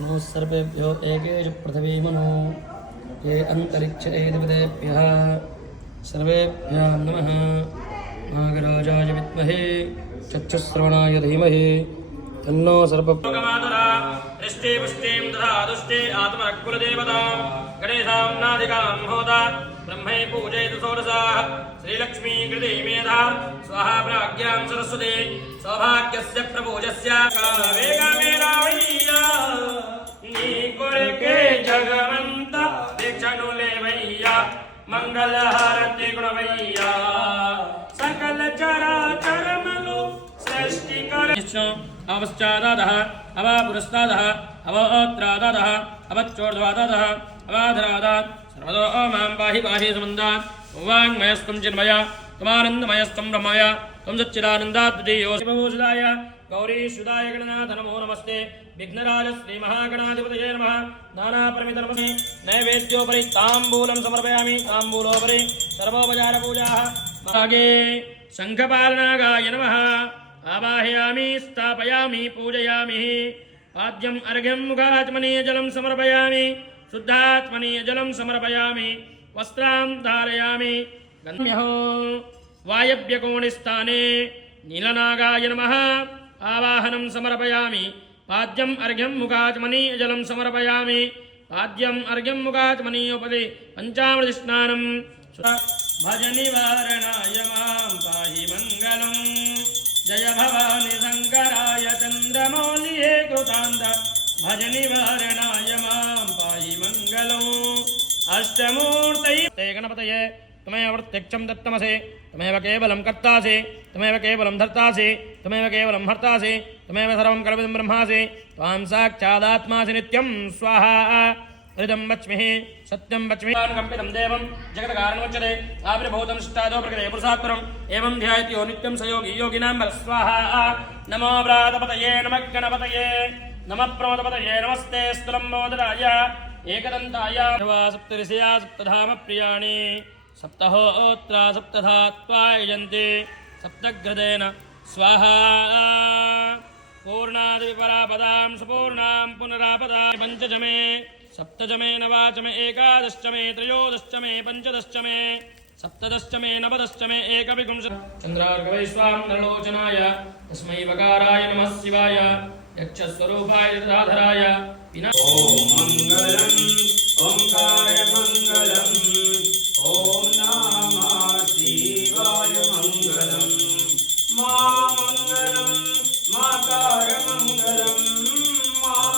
नमः सर्वेभ्यो एकेषु पृथिवी मनो ये अंतरिक्ष एतवेभ्यः सर्वेभ्यः नमः। नागराजाय विद्महे चक्षुश्रवणाय धीमहि तन्नो सर्वमातरा दृष्टे पुष्टिं दधातुष्टे आत्मरकुलदेवतां गणेशां नादिकां होता ब्रह्मै पूजयतु षोडशाः श्रीलक्ष्मी कृते मेधा स्वाहा प्राज्ञां सरस्वती सौभाग्यस्य प्रभोजस्य वेगमेरावैया नी कोळके जगवंत दीक्षणुलेवैया मंगलहारति गुणवैया सकल चराचरमनु सृष्टिकर अवश्चादादः अवापुरस्तादः अवोत्रादादः अवच्चोर्ध्वादादः अवाधरादात् सर्वतो मां पाहि पाहि समन्दात् वाङ्मयस्त्वं चिन्मय त्वमानन्दमयस्त्वं ब्रह्मय त्वं सच्चिदानन्दात् द्वितीयोऽसिभूषिताय गौरीसुदाय गणनाथ नमो नमस्ते विघ्नराज श्रीमहागणाधिपतये नमः। नानापरिमितनमस्ते नैवेद्योपरि ताम्बूलं समर्पयामि ताम्बूलोपरि सर्वोपचारपूजाः भागे शङ्खपालनागाय नमः। आवाहयामि स्थापयामि पूजयामि पाद्यम् अर्घ्यं मुखात्मनीयजलं समर्पयामि शुद्धात्मनीयजलं समर्पयामि वस्त्रां धारयामि गम्यहो वायव्यकोणस्थाने नीलनागाय नमः। आवाहनं समर्पयामि पाद्यम् अर्घ्यं मुखात्मनीयजलं समर्पयामि पाद्यम् अर्घ्यं मुखात्मनीयोपरि पञ्चामृतस्नानं भज निवारणाय मां पाहि मङ्गलम् जय भवानी शंकराय चंद्रमौलिये कृतांत भज निवारणाय मां पाहि मंगलम् अष्टमूर्तये गणपतये त्वमेव प्रत्यक्षं दत्तमसि त्वमेव केवलं कर्तासि त्वमेव केवलं धर्तासि त्वमेव केवलं हर्तासि त्वमेव सर्वं कल्पितं ब्रह्मासि त्वां साक्षादात्मासि नित्यं स्वाहा हृदं वच्मि सत्यं वच्मि कंपितं देवं जगत्कारणोच्यते आविर्भूतं शिष्टादो प्रकृते पुरुषात्परम् एवं ध्यायति यो नित्यं स योगी योगिनां स्वाहा। नमो व्रातपतये नमः गणपतये नमः प्रमदपतये नमस्ते स्तुलम्बोदराय एकदन्ताय सप्तऋषया सप्तधाम प्रियाणि सप्तहोत्रा सप्तधा त्वायजन्ति सप्तघ्रदेन स्वाहा। पूर्णादिपरापदां सुपूर्णां पुनरापदां पञ्चजमे सप्तजमे नवाचमे एकादशमे त्रयोदशमे पञ्चदशमे सप्तदशमे नवदशमे एकविंश चन्द्रार्कवैश्वानरलोचनाय तस्मै वकाराय नमः शिवाय यक्षस्वरूपाय तथाधराय ॐ मङ्गलम् ओंकार